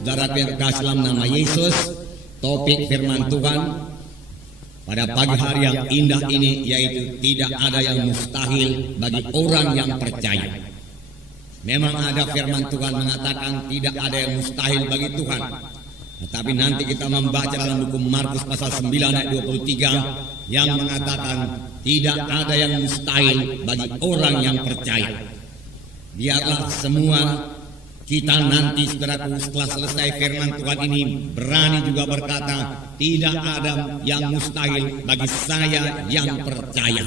Saudara yang kasih dalam nama Yesus, topik firman Tuhan pada pagi hari yang indah ini yaitu tidak ada yang mustahil bagi orang yang percaya. Memang ada firman Tuhan mengatakan tidak ada yang mustahil bagi Tuhan. Tetapi nanti kita membaca dalam buku Markus pasal 9 ayat 23 yang mengatakan tidak ada yang mustahil bagi orang yang percaya. Biarlah semua kita nanti saudaraku setelah selesai firman Tuhan ini berani juga berkata tidak ada yang mustahil bagi saya yang percaya.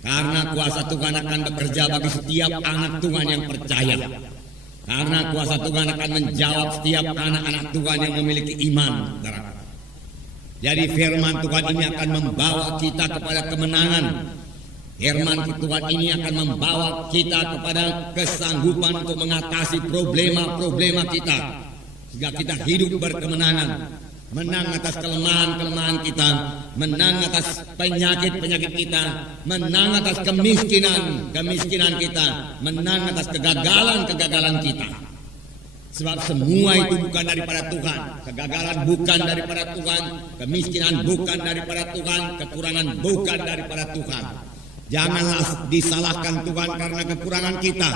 Karena kuasa Tuhan akan bekerja bagi setiap anak Tuhan yang percaya. Karena kuasa Tuhan akan menjawab setiap anak-anak Tuhan yang memiliki iman. Jadi firman Tuhan ini akan membawa kita kepada kemenangan. Firman Tuhan ini akan membawa kita kepada kesanggupan untuk mengatasi problema-problema kita. Sehingga kita hidup berkemenangan. Menang atas kelemahan-kelemahan kita. Menang atas penyakit-penyakit kita. Menang atas kemiskinan kita. Menang atas kegagalan-kegagalan kita. Sebab semua itu bukan daripada Tuhan. Kegagalan bukan daripada Tuhan. Kemiskinan bukan daripada Tuhan. Kekurangan bukan daripada Tuhan. Janganlah disalahkan Tuhan karena kekurangan kita.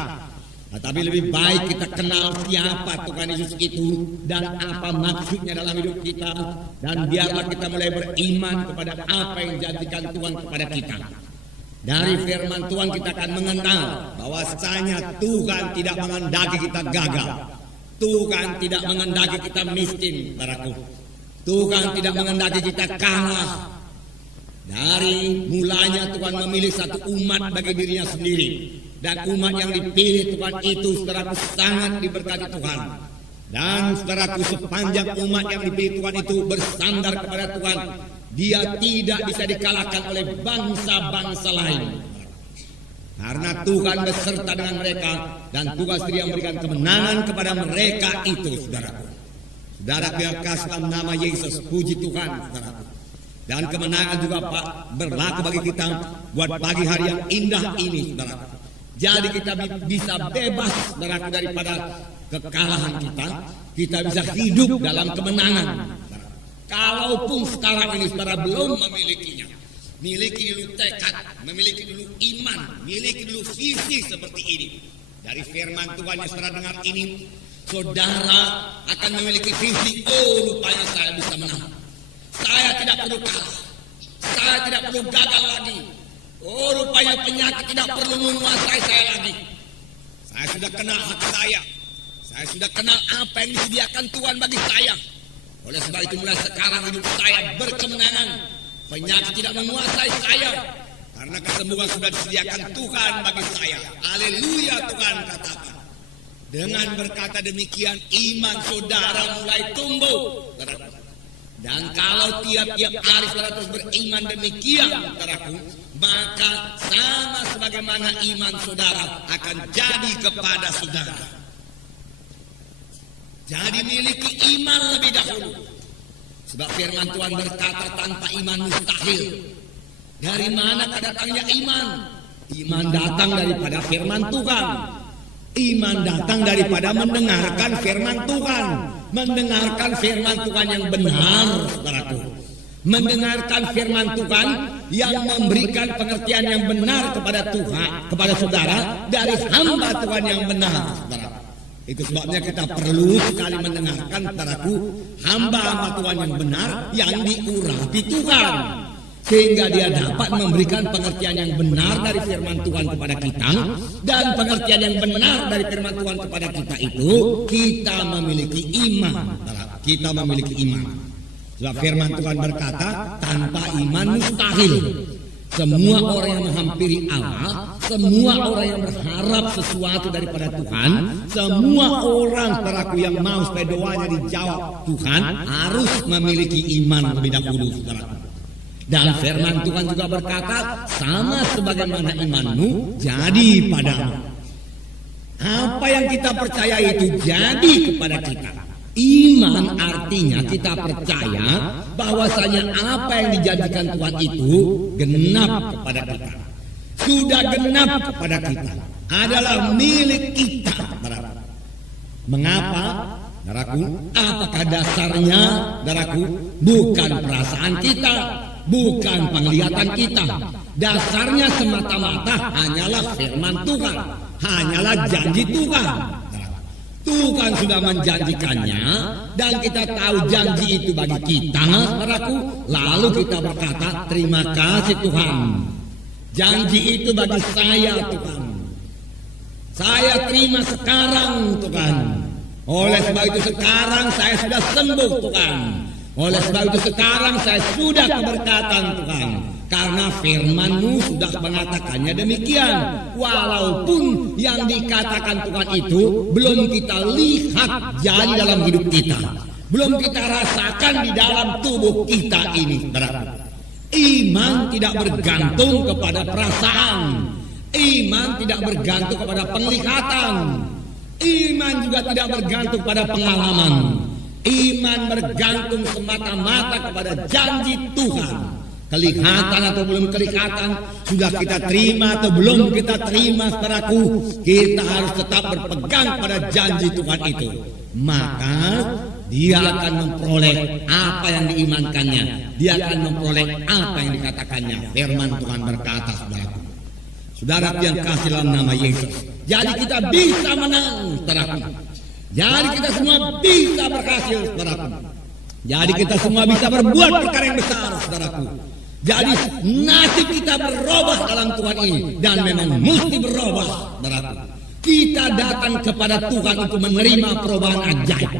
Tetapi lebih baik kita kenal siapa Tuhan Yesus itu dan apa maksudnya dalam hidup kita. Dan biarlah kita mulai beriman kepada apa yang dijadikan Tuhan kepada kita. Dari firman Tuhan kita akan mengenal bahwasanya Tuhan tidak mengendaki kita gagal. Tuhan tidak mengendaki kita miskin, saudaraku. Tuhan tidak mengendaki kita kalah. Dari mulanya Tuhan memilih satu umat bagi dirinya sendiri. Dan umat yang dipilih Tuhan itu saudaraku sangat diberkati Tuhan. Dan saudaraku sepanjang umat yang dipilih Tuhan itu bersandar kepada Tuhan, dia tidak bisa dikalahkan oleh bangsa-bangsa lain. Karena Tuhan beserta dengan mereka dan Tuhan sendiri yang memberikan kemenangan kepada mereka itu saudaraku. Saudara yang kasih dalam nama Yesus, puji Tuhan saudaraku. Dan kemenangan juga berlaku bagi kita buat pagi hari yang indah ini saudaraku. Jadi kita bisa bebas saudaraku daripada kekalahan kita. Kita bisa hidup dalam kemenangan. Kalaupun sekarang ini saudara belum memilikinya. Miliki dulu tekad, memiliki dulu iman, miliki dulu visi seperti ini. Dari firman Tuhan yang saudara dengar ini, saudara akan memiliki visi. Oh, rupanya saya bisa menang. Saya tidak perlu kalah. Saya tidak perlu gagal lagi. Oh, rupanya penyakit tidak perlu menguasai saya lagi. Saya sudah kenal hak saya. Saya sudah kenal apa yang disediakan Tuhan bagi saya. Oleh sebab itu mulai sekarang hidup saya berkemenangan. Penyakit tidak menguasai saya. Karena kesembuhan sudah disediakan Tuhan bagi saya. Haleluya Tuhan katakan. Dengan berkata demikian iman saudara mulai tumbuh. Dan kalau tiap-tiap hari saudara terus beriman demikian, saudaraku, maka sama sebagaimana iman saudara akan jadi kepada saudara. Jadi miliki iman lebih dahulu. Sebab firman Tuhan berkata tanpa iman mustahil. Dari mana datangnya iman? Iman datang daripada firman Tuhan. Iman datang daripada mendengarkan firman Tuhan. Mendengarkan firman Tuhan yang benar, saudaraku. Mendengarkan firman Tuhan yang memberikan pengertian yang benar kepada Tuhan, kepada saudara dari hamba Tuhan yang benar, saudara. Itu sebabnya kita perlu sekali mendengarkan, saudaraku, hamba-hamba Tuhan yang benar yang diurapi Tuhan. Sehingga dia dapat memberikan pengertian yang benar dari firman Tuhan kepada kita. Dan pengertian yang benar dari firman Tuhan kepada kita itu, kita memiliki iman. Kita memiliki iman. Sebab firman Tuhan berkata, tanpa iman mustahil. Semua orang yang menghampiri Allah, semua orang yang berharap sesuatu daripada Tuhan, semua orang saudaraku yang mau supaya doanya dijawab Tuhan, harus memiliki iman lebih dahulu, saudaraku. Dan firman Tuhan juga berkata, sama sebagaimana imanmu jadi padamu. Apa yang kita percaya itu jadi kepada kita. Iman artinya kita percaya bahwasanya apa yang dijadikan Tuhan itu genap kepada kita. Sudah genap kepada kita. Adalah milik kita. Mengapa? Saudaraku, apakah dasarnya? Saudaraku, bukan perasaan kita, bukan penglihatan kita. Dasarnya semata-mata hanyalah firman Tuhan, hanyalah janji Tuhan. Tuhan sudah menjanjikannya dan kita tahu janji itu bagi kita, saudaraku. Lalu kita berkata, terima kasih Tuhan. Janji itu bagi saya Tuhan. Saya terima sekarang Tuhan. Oleh sebab itu sekarang saya sudah sembuh Tuhan. Oleh sebab itu sekarang saya sudah keberkatan Tuhan. Karena firman-Mu sudah mengatakannya demikian. Walaupun yang dikatakan Tuhan itu belum kita lihat jadi dalam hidup kita, belum kita rasakan di dalam tubuh kita ini. Iman tidak bergantung kepada perasaan. Iman tidak bergantung kepada penglihatan. Iman juga tidak bergantung pada pengalaman. Iman bergantung semata-mata kepada janji Tuhan. Kelihatan atau belum kelihatan, sudah kita terima atau belum kita terima, saudaraku, kita harus tetap berpegang pada janji Tuhan itu. Maka dia akan memperoleh apa yang diimankannya. Dia akan memperoleh apa yang dikatakannya. Firman Tuhan berkata, saudaraku, saudara yang kasih dalam nama Yesus, jadi kita bisa menang, saudaraku. Jadi kita semua bisa berhasil, saudaraku. Jadi kita semua bisa berbuat perkara yang besar, saudaraku. Jadi nasib kita berubah dalam Tuhan ini, dan memang mesti berubah, saudaraku. Kita datang kepada Tuhan untuk menerima perubahan ajaib.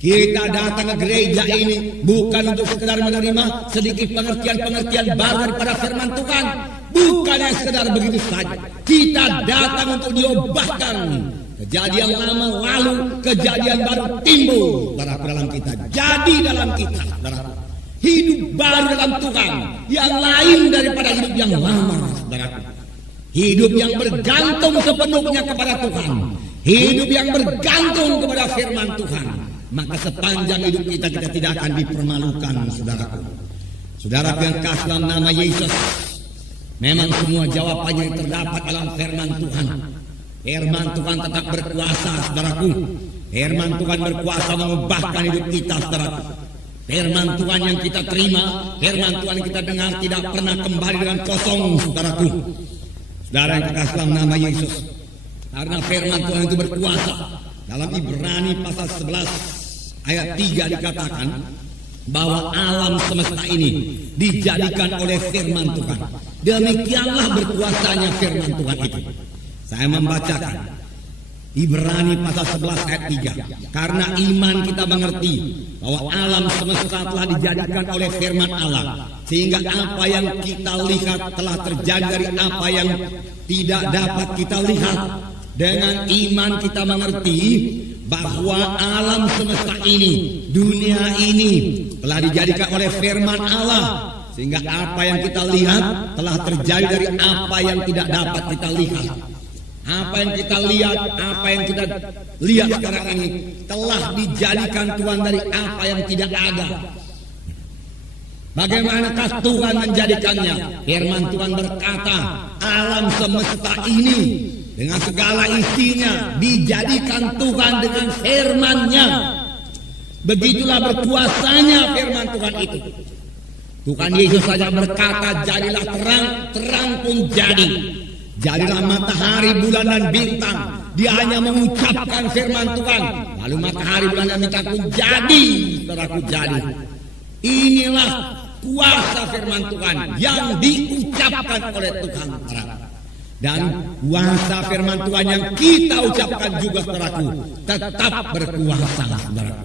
Kita datang ke gereja ini bukan untuk sekedar menerima sedikit pengertian-pengertian baru daripada firman Tuhan. Bukan yang sekedar begitu saja. Kita datang untuk diubahkan. Kejadian lama lalu, kejadian baru timbul dalam kita. Jadi dalam kita, saudara, hidup baru dalam Tuhan yang lain daripada hidup yang lama, saudara. Hidup yang bergantung sepenuhnya kepada Tuhan, hidup yang bergantung kepada firman Tuhan. Maka sepanjang hidup kita tidak akan dipermalukan, saudaraku. Saudara yang kasih dalam nama Yesus, memang semua jawabannya yang terdapat dalam firman Tuhan. Firman Tuhan tetap berkuasa, saudaraku. Firman Tuhan berkuasa mengubahkan hidup kita, saudaraku. Firman Tuhan yang kita terima, firman Tuhan yang kita dengar tidak pernah kembali dengan kosong, saudaraku. Saudara yang kasih dalam nama Yesus, karena firman Tuhan itu berkuasa. Dalam Ibrani pasal 11 ayat 3 dikatakan bahwa alam semesta ini dijadikan oleh firman Tuhan. Demikianlah berkuasanya firman Tuhan itu. Saya membacakan Ibrani pasal 11 ayat 3. Karena iman kita mengerti bahwa alam semesta telah dijadikan oleh firman Allah, sehingga apa yang kita lihat telah terjadi dari apa yang tidak dapat kita lihat. Dengan iman kita mengerti bahwa alam semesta ini, dunia ini telah dijadikan oleh firman Allah, sehingga apa yang kita lihat telah terjadi dari apa yang tidak dapat kita lihat. Apa yang kita lihat, apa yang kita lihat sekarang ini telah dijadikan Tuhan dari apa yang tidak ada. Bagaimanakah Tuhan menjadikannya? Firman Tuhan berkata, alam semesta ini dengan segala isinya dijadikan Tuhan dengan firman-Nya. Begitulah berkuasanya firman Tuhan itu. Tuhan Yesus saja berkata, jadilah terang, terang pun jadi. Jadilah matahari, bulan dan bintang. Dia hanya mengucapkan firman Tuhan, lalu matahari, bulan dan bintang pun jadi. Saudaraku, jadi. Inilah kuasa firman Tuhan yang diucapkan oleh Tuhan. Dan kuasa firman Tuhan yang kita ucapkan juga, saudaraku, tetap berkuasa, saudaraku.